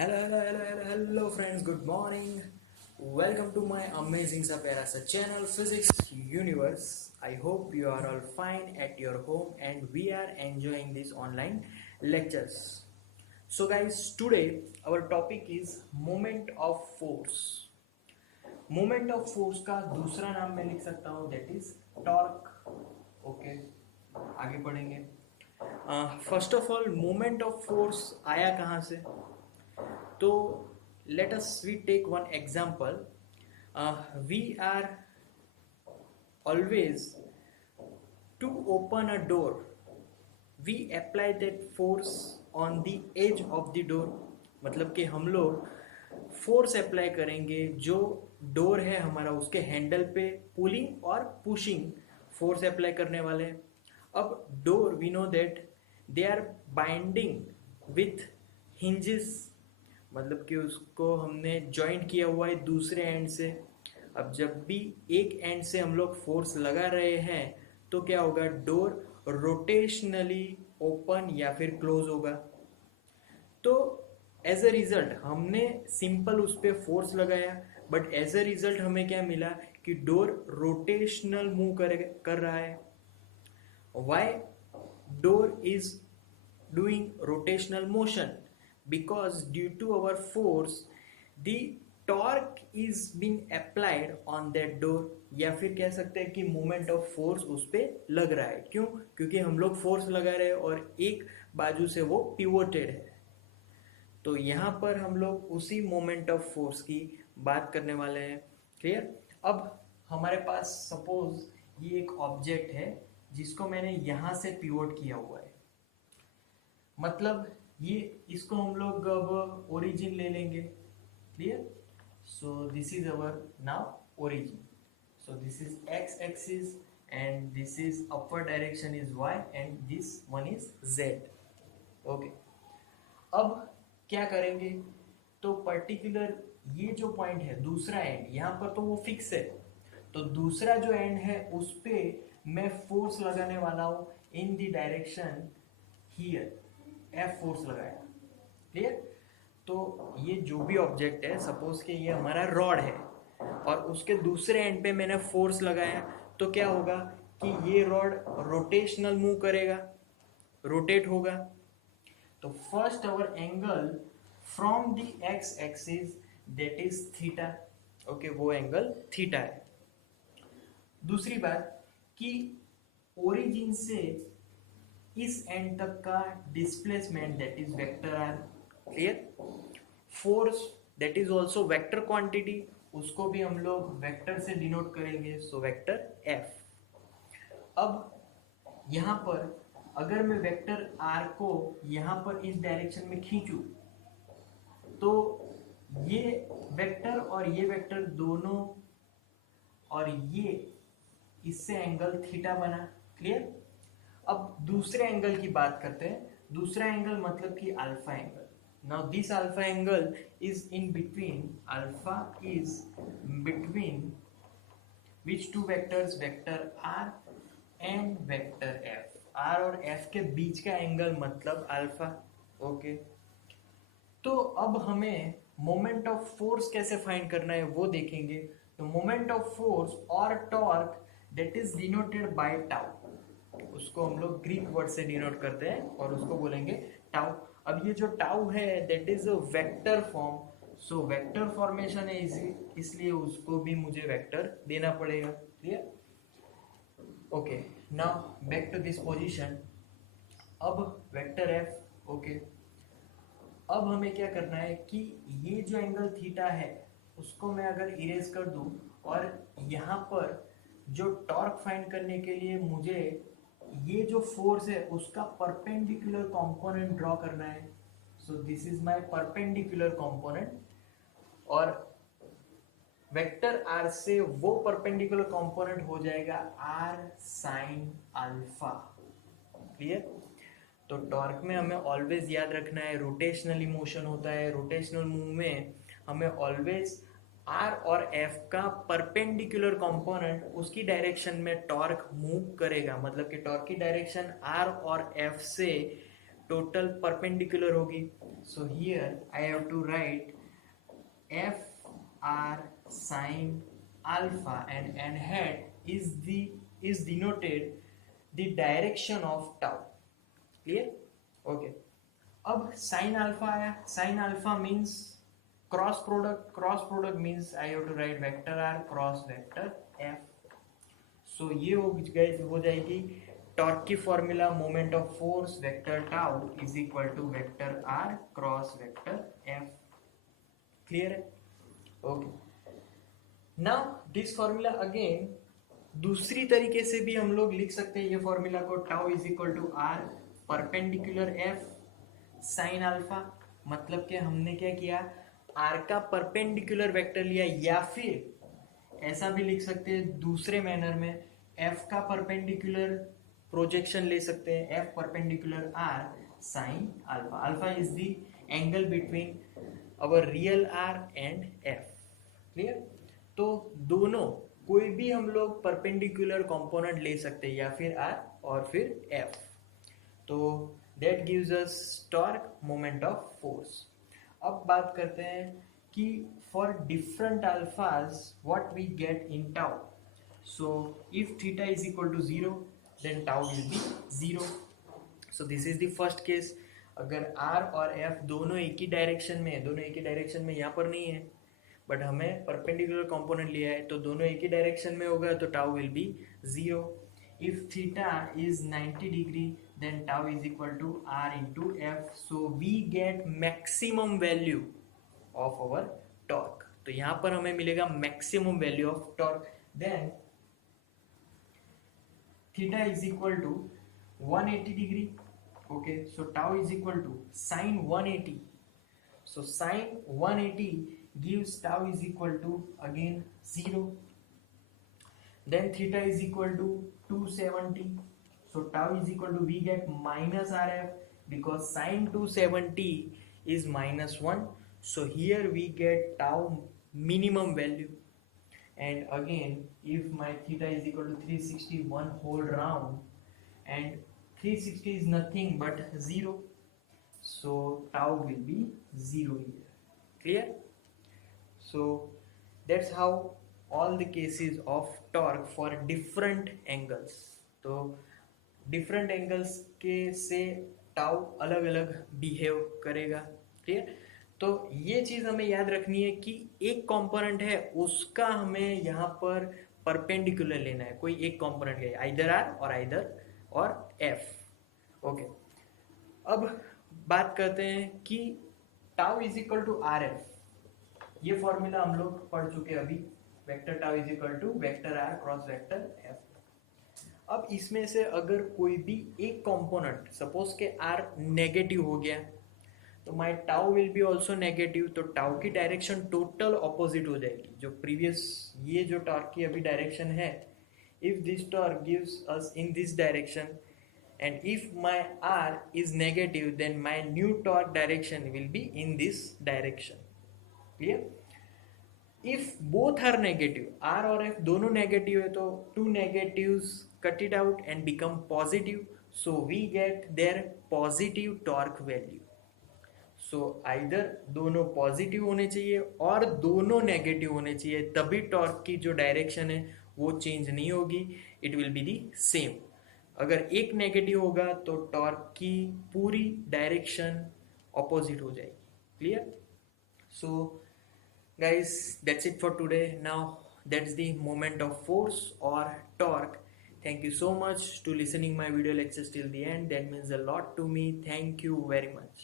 Hello, friends. Good morning. Welcome to my amazing Saperasa channel, Physics Universe. I hope you are all fine at your home and we are enjoying these online lectures. So, guys, today our topic is moment of force. Moment of force का दूसरा नाम मैं लिख सकता हूँ, that is torque. Okay, आगे पढ़ेंगे. First of all, moment of force आया कहाँ से? तो let us we take one example. We are always to open a door, we apply that force on the edge of the door. मतलब कि हम लोग फोर्स अप्लाई करेंगे जो डोर है हमारा उसके हैंडल पे, पुलिंग और पुशिंग फोर्स अप्लाई करने वाले हैं. अब door we know that they are binding with hinges, मतलब कि उसको हमने जॉइंट किया हुआ है दूसरे एंड से. अब जब भी एक एंड से हम लोग फोर्स लगा रहे हैं तो क्या होगा, डोर रोटेशनली ओपन या फिर क्लोज होगा. तो एज अ रिजल्ट हमने सिंपल उस पर फोर्स लगाया, बट एज अ रिजल्ट हमें क्या मिला कि डोर रोटेशनल मूव कर रहा है. Why door is doing rotational motion? Because due to our force the torque is being applied on that door, या फिर कह सकते हैं कि मोमेंट ऑफ फोर्स उस पर लग रहा है. क्यों? क्योंकि हम लोग फोर्स लगा रहे हैं और एक बाजू से वो पिवोटेड है. तो यहाँ पर हम लोग उसी मोमेंट ऑफ फोर्स की बात करने वाले हैं. क्लियर? अब हमारे पास सपोज ये एक ऑब्जेक्ट है जिसको मैंने यहाँ से पिवोट किया हुआ है. मतलब ये इसको हम लोग अब ओरिजिन ले लेंगे. Clear? So this is our now origin. So this is x axis and this is upward direction is y and this one is z. Okay, अब क्या करेंगे? तो पर्टिकुलर ये जो पॉइंट है दूसरा एंड, यहाँ पर तो वो फिक्स है, तो दूसरा जो एंड है उस पे मैं फोर्स लगाने वाला हूँ in the direction here. F force लगाया. क्लियर? तो ये जो भी ऑब्जेक्ट है, सपोज कि ये हमारा रॉड है और उसके दूसरे एंड पे मैंने फोर्स लगाया, तो क्या होगा कि ये रॉड रोटेशनल मूव करेगा, रोटेट होगा. तो first hour angle from the x axis that is theta. Okay, वो एंगल थीटा है. दूसरी बात कि ओरिजिन से इस एंड तक का displacement that is vector r. Clear? Force that is also vector quantity, उसको भी हम लोग वेक्टर से डिनोट करेंगे, सो वेक्टर एफ. अब यहाँ पर अगर मैं वेक्टर आर को यहाँ पर इस डायरेक्शन में खींचूं तो ये वेक्टर और ये वेक्टर दोनों और ये इससे एंगल थीटा बना. क्लियर? अब दूसरे एंगल की बात करते हैं. दूसरा एंगल मतलब कि alpha angle. Now this alpha angle is in between, alpha is between which two vectors, vector r and vector f. R और एफ के बीच का एंगल मतलब अल्फा. ओके, तो अब हमें मोमेंट ऑफ फोर्स कैसे फाइंड करना है वो देखेंगे. तो मोमेंट ऑफ फोर्स और torque that is denoted by tau, उसको हम लोग ग्रीक वर्ड से डिनोट करते हैं और उसको बोलेंगे टाउ. अब ये जो टाउ है that is a vector form, so vector formation है इसलिए उसको भी मुझे वेक्टर देना पड़ेगा. Clear? Okay, now back to this position. अब वेक्टर एफ. ओके, अब हमें क्या करना है कि ये जो एंगल थीटा है उसको मैं अगर इरेज कर दूं और यहाँ पर जो टॉर्क फाइंड करने के लिए मुझे ये जो फोर्स है उसका परपेंडिकुलर कंपोनेंट ड्रॉ करना है. सो this is my perpendicular component और वेक्टर आर से वो परपेंडिकुलर कंपोनेंट हो जाएगा आर साइन अल्फा. क्लियर? तो टॉर्क में हमें ऑलवेज याद रखना है रोटेशनली मोशन होता है. रोटेशनल मूव में हमें ऑलवेज आर और एफ का परपेंडिकुलर कंपोनेंट उसकी डायरेक्शन में टॉर्क मूव करेगा. मतलब कि टॉर्क की डायरेक्शन आर और एफ से टोटल परपेंडिकुलर होगी. So here I have to write F R sine alpha, and n hat is denoted the direction of tau. Clear? Okay. अब sin alpha आया. Sin alpha means cross product. Cross product means I have to write vector r cross vector f. So ये हो जाएगी torque की formula moment of force vector tau is equal to vector R cross vector F. Clear है? Okay. Now this formula again दूसरी तरीके से भी हम लोग लिख सकते हैं ये फॉर्मूला को. Tau is equal to r perpendicular f sine alpha. मतलब कि हमने क्या किया, आर का परपेंडिकुलर वेक्टर लिया, या फिर ऐसा भी लिख सकते हैं दूसरे मैनर में, एफ का परपेंडिकुलर प्रोजेक्शन ले सकते हैं, f perpendicular r sine alpha. Alpha is the angle between our real r and f. Clear? तो दोनों कोई भी हम लोग परपेंडिकुलर कंपोनेंट ले सकते हैं, या फिर आर और फिर एफ. तो that gives us torque moment of force. अब बात करते हैं कि for different alphas what we get in tau. So if theta is equal to 0 then tau will be 0. So this is the first case. अगर r और f दोनों एक ही direction में है, दोनों एक ही डायरेक्शन में यहाँ पर नहीं है, बट हमें परपेंडिकुलर कंपोनेंट लिया है, तो दोनों एक ही डायरेक्शन में होगा, तो tau will be 0. If theta is 90 degree then tau is equal to r into f. So we get maximum value of our torque. तो यहाँ पर हमें मिलेगा maximum value of torque. Then theta is equal to 180 degree. Okay, so tau is equal to sin 180. So sin 180 gives tau is equal to again 0. Then theta is equal to 270. So tau is equal to, we get minus RF because sin 270 is minus 1. So here we get tau minimum value. And again, if my theta is equal to 360 one whole round, and 360 is nothing but 0. So tau will be 0 here. Clear? So that's how all the cases of torque for different angles. So different angles के से tau अलग अलग behave करेगा. Clear? तो ये चीज हमें याद रखनी है कि एक कंपोनेंट है उसका हमें यहाँ पर परपेंडिकुलर लेना है. कोई एक कंपोनेंट है, आइदर आर और एफ. ओके. अब बात करते हैं कि tau is equal to R F. ये फॉर्मूला हम लोग पढ़ चुके हैं अभी. Vector tau is equal to vector R cross vector F. अब इसमें से अगर कोई भी एक कंपोनेंट सपोज के आर नेगेटिव हो गया, तो my tau will be also negative. तो टाउ की डायरेक्शन टोटल ऑपोजिट हो जाएगी. जो प्रीवियस ये जो टॉर्क की अभी डायरेक्शन है, if this torque gives us in this direction and if my r is negative, then my new torque direction will be in this direction. Clear? If both are negative, r और f दोनों negative है, तो two negatives cut it out and become positive. So we get their positive torque value. So either दोनों positive होने चाहिए और दोनों negative होने चाहिए, तभी टॉर्क की जो डायरेक्शन है वो चेंज नहीं होगी. It will be the same. अगर एक नेगेटिव होगा तो टॉर्क की पूरी डायरेक्शन ऑपोजिट हो जाएगी. Clear? So guys, that's it for today. Now that's the moment of force or torque. Thank you so much to listening my video lectures till the end. That means a lot to me. Thank you very much.